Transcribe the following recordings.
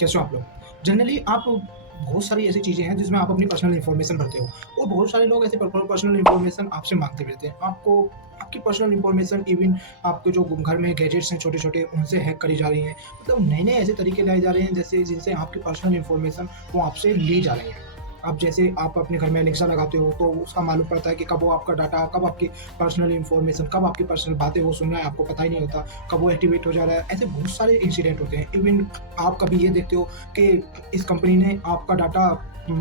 कैसे हो आप लोग? जनरली आप बहुत सारी ऐसी चीज़ें हैं जिसमें आप अपनी पर्सनल इन्फॉर्मेशन भरते हो और बहुत सारे लोग ऐसे पर्सनल इन्फॉर्मेशन आपसे माँगते भी रहते हैं। आपको आपकी पर्सनल इन्फॉर्मेशन इवन आपके जो घर में गैजेट्स हैं छोटे-छोटे उनसे हैक करी जा रही हैं। मतलब नए-नए ऐसे तरीके लाए जा रहे हैं जैसे जिनसे आपकी पर्सनल इन्फॉर्मेशन वो आपसे ली जा रही है। अब जैसे आप अपने घर में एलेक्सा लगाते हो तो उसका मालूम पड़ता है कि कब वो आपका डाटा, कब आपकी पर्सनल इन्फॉर्मेशन, कब आपकी पर्सनल बातें वो सुन रहा है आपको पता ही नहीं होता, कब वो एक्टिवेट हो जा रहा है। ऐसे बहुत सारे इंसिडेंट होते हैं। इवन आप कभी ये देखते हो कि इस कंपनी ने आपका डाटा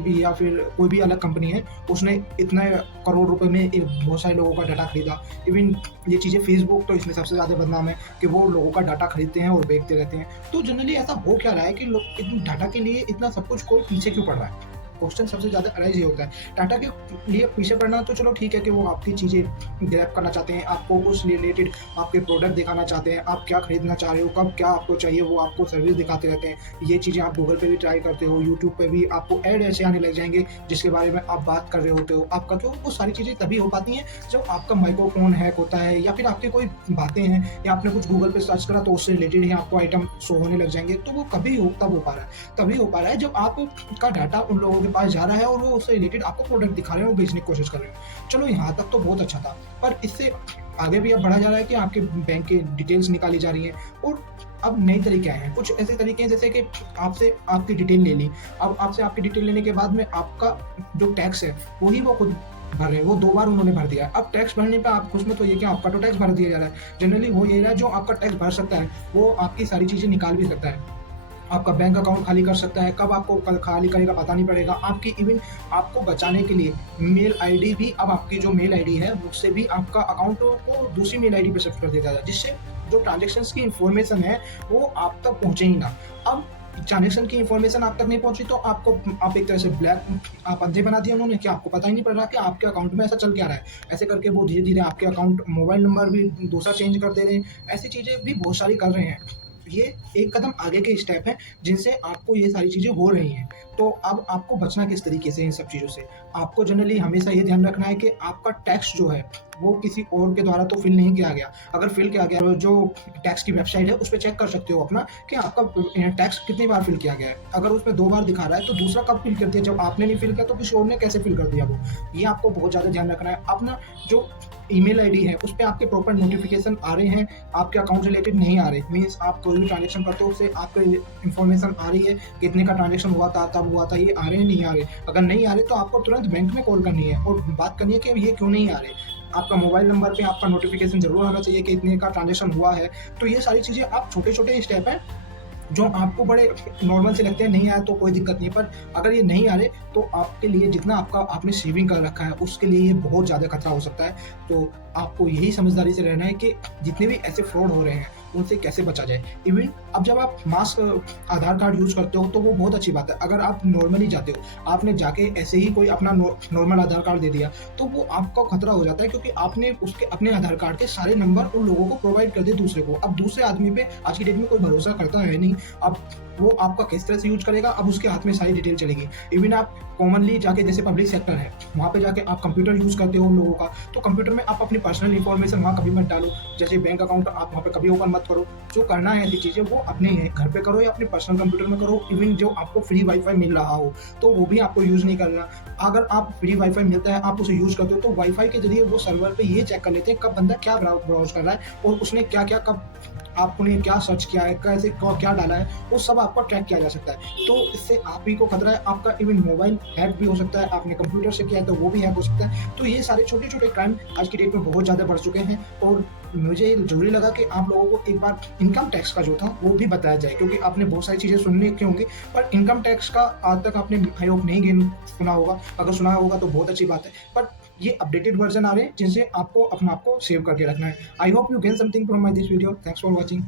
या फिर कोई भी अलग कंपनी है, उसने इतने करोड़ रुपए में बहुत सारे लोगों का डाटा खरीदा। इवन ये चीज़ें फेसबुक तो इसमें सबसे ज़्यादा बदनाम है कि वो लोगों का डाटा खरीदते हैं और बेचते रहते हैं। तो जनरली ऐसा हो क्या रहा है कि लोग इतने डाटा के लिए इतना सब कुछ कोई पीछे क्यों पड़ रहा है? क्वेश्चन सबसे ज़्यादा अराइज़ ये होता है। डाटा के लिए पीछे पड़ना तो चलो ठीक है कि वो आपकी चीज़ें ग्रैब करना चाहते हैं, आपको उस रिलेटेड आपके प्रोडक्ट दिखाना चाहते हैं, आप क्या खरीदना चाह रहे हो, कब क्या आपको चाहिए वो आपको सर्विस दिखाते रहते हैं। ये चीज़ें आप गूगल पे भी ट्राई करते हो, यूट्यूब पे भी आपको ऐड ऐसे आने लग जाएँगे जिसके बारे में आप बात कर रहे होते हो। आपका तो वो सारी चीज़ें तभी हो पाती हैं जब आपका माइक्रोफ़ोन हैक होता है या फिर आपकी कोई बातें हैं या आपने कुछ गूगल पे सर्च करा तो उससे रिलेटेड ही आपको आइटम शो होने लग जाएँगे। तो वो कभी हो तब हो पा रहा है। तभी हो पा रहा है जब आपका डाटा उन लोगों के पास जा रहा है और वो उससे रिलेटेड आपको प्रोडक्ट दिखा रहे हैं और बेचने की कोशिश कर रहे हैं। चलो यहाँ तक तो बहुत अच्छा था, पर इससे आगे भी अब बढ़ा जा रहा है कि आपके बैंक की डिटेल्स निकाली जा रही हैं और अब नए तरीके आए हैं। कुछ ऐसे तरीके हैं जैसे कि आपसे आपकी डिटेल ले ली। अब आपसे आपकी डिटेल लेने के बाद में आपका जो टैक्स है, वही वो खुद भर रहे हैं। वो 2 बार उन्होंने भर दिया है। अब टैक्स भरने पे आप खुश मत होइए कि आपका तो टैक्स भर दिया जा रहा है। जनरली हो ये रहा है जो आपका टैक्स भर सकता है, वो आपकी सारी चीज़ें निकाल भी सकता है। आपका बैंक अकाउंट खाली कर सकता है, कब आपको खाली करेगा पता नहीं पड़ेगा। आपकी इवन आपको बचाने के लिए मेल आईडी भी अब आपकी जो मेल आईडी है, उससे भी आपका अकाउंट को दूसरी मेल आईडी पे शिफ्ट कर दिया जाता है, जिससे जो ट्रांज़ैक्शंस की इन्फॉर्मेशन है, वो आप तक पहुँचे ही ना। अब ट्रांज़ैक्शन की इन्फॉर्मेशन आप तक नहीं पहुँची तो आप एक तरह से आप अंधे बना दिए उन्होंने कि आपको पता ही नहीं पड़ रहा कि आपके अकाउंट में ऐसा चल क्या रहा है। ऐसे करके वो धीरे-धीरे आपके अकाउंट मोबाइल नंबर भी दूसरा चेंज कर दे रहे हैं। ऐसी चीज़ें भी बहुत सारी कर रहे हैं। ये एक कदम आगे के स्टेप हैं जिनसे आपको ये सारी चीज़ें हो रही हैं। तो अब आपको बचना किस तरीके से इन सब चीज़ों से? आपको जनरली हमेशा ये ध्यान रखना है कि आपका टैक्स जो है, वो किसी और के द्वारा तो फ़िल नहीं किया गया। अगर फ़िल किया गया तो जो टैक्स की वेबसाइट है, उस पे चेक कर सकते हो अपना कि आपका टैक्स कितनी बार फ़िल किया गया है। अगर उसमें 2 बार दिखा रहा है, तो दूसरा कब फ़िल कर दिया? जब आपने नहीं फ़िल किया, तो किसी और ने कैसे फ़िल कर दिया वो? ये आपको बहुत ज़्यादा ध्यान रखना है। अपना जो ईमेल आईडी है, उस पे आपके प्रॉपर नोटिफ़िकेशन आ रहे हैं, आपके अकाउंट से रिलेटेड नहीं आ रहे। मीन्स आप कोई भी ट्रांज़ैक्शन करते हो, उससे आपको इन्फॉर्मेशन आ रही है, कितने का ट्रांज़ैक्शन हुआ था, कब हुआ था, ये आ रहे हैं, नहीं आ रहे। अगर नहीं आ रहे, तो आपको तुरंत बैंक में कॉल करनी है और बात करनी है कि ये क्यों नहीं आ रहे। आपका मोबाइल नंबर पे आपका नोटिफ़िकेशन ज़रूर आना चाहिए कि इतने का ट्रांज़ैक्शन हुआ है। तो ये सारी चीज़ें आप छोटे-छोटे स्टेप हैं जो आपको बड़े नॉर्मल से लगते हैं, नहीं आया तो कोई दिक्कत नहीं है, पर अगर ये नहीं आ रहे, तो आपके लिए जितना आपने सेविंग कर रखा है, उसके लिए ये बहुत ज़्यादा खतरा हो सकता है। तो आपको यही समझदारी से रहना है कि जितने भी ऐसे फ्रॉड हो रहे हैं, उनसे कैसे बचा जाए। इवन अब जब आप आधार कार्ड यूज़ करते हो, तो वो बहुत अच्छी बात है। अगर आप नॉर्मली जाते हो, आपने जाके ऐसे ही कोई अपना नॉर्मल आधार कार्ड दे दिया, तो वो आपका खतरा हो जाता है क्योंकि आपने उसके अपने आधार कार्ड के सारे नंबर उन लोगों को प्रोवाइड कर दिए दूसरे को। अब दूसरे आदमी पे आज की डेट में कोई भरोसा करता है नहीं। अब वो आपका किस तरह से यूज़ करेगा, अब उसके हाथ में सारी डिटेल चलेगी। इवन आप कॉमनली जाके जैसे पब्लिक सेक्टर है, वहाँ पे जाके आप कंप्यूटर यूज़ करते हो उन लोगों का, तो कंप्यूटर में आप अपनी पर्सनल इन्फॉर्मेशन वहाँ कभी मत डालो। जैसे बैंक अकाउंट आप वहाँ पे कभी ओपन मत करो। जो करना है ऐसी चीज़ें वो अपने घर पे करो या अपने पर्सनल कंप्यूटर में करो। इवन जो आपको फ्री वाईफ़ाई मिल रहा हो, तो वो भी आपको यूज़ नहीं करना। अगर आप फ्री वाईफ़ाई मिलता है, आप उसे यूज़ करते हो, तो वाईफ़ाई के ज़रिए वो सर्वर पे ये चेक कर लेते हैं कब बंदा क्या ब्राउज़ कर रहा है और उसने क्या-क्या कब आपने क्या सर्च किया है, कैसे क्या डाला है, वो सब आपका ट्रैक किया जा सकता है। तो इससे आप ही को खतरा है, आपका इवन मोबाइल हैक भी हो सकता है, आपने कंप्यूटर से किया है तो वो भी हैक हो सकता है। तो ये सारे छोटे-छोटे क्राइम आज की डेट में बहुत ज़्यादा बढ़ चुके हैं और मुझे ज़रूरी लगा कि आप लोगों को एक बार इनकम टैक्स का जो था वो भी बताया जाए, क्योंकि आपने बहुत सारी चीज़ें सुनने की होंगी, पर इनकम टैक्स का आज तक आपने आई होप नहीं सुना होगा। अगर सुना होगा तो बहुत अच्छी बात है। पर ये अपडेटेड वर्ज़न आ रहे हैं जिनसे आपको अपने आप को सेव करके रखना है। I hope you gain something from my this video. Thanks for watching.